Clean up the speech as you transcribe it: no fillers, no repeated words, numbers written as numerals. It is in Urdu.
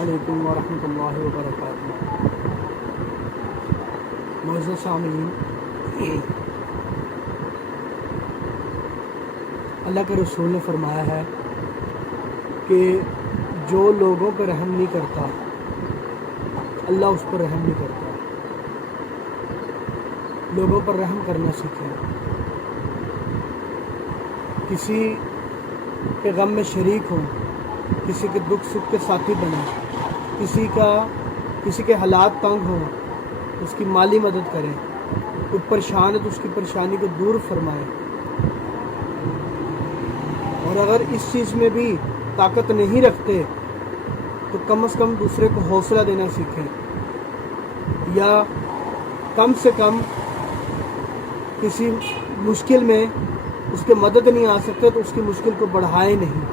علیکم ورحمۃ اللہ وبرکاتہ۔ معزز سامعین، اللہ کے رسول نے فرمایا ہے کہ جو لوگوں پر رحم نہیں کرتا اللہ اس پر رحم نہیں کرتا۔ لوگوں پر رحم کرنا سیکھیں، کسی کے غم میں شریک ہوں، کسی کے دکھ سکھ کے ساتھی بنیں، کسی کے حالات تنگ ہوں اس کی مالی مدد کریں، کوئی پریشان ہے تو اس کی پریشانی کو دور فرمائیں، اور اگر اس چیز میں بھی طاقت نہیں رکھتے تو کم از کم دوسرے کو حوصلہ دینا سیکھیں، یا کم سے کم کسی مشکل میں اس کے مدد نہیں آ سکتے تو اس کی مشکل کو بڑھائے نہیں۔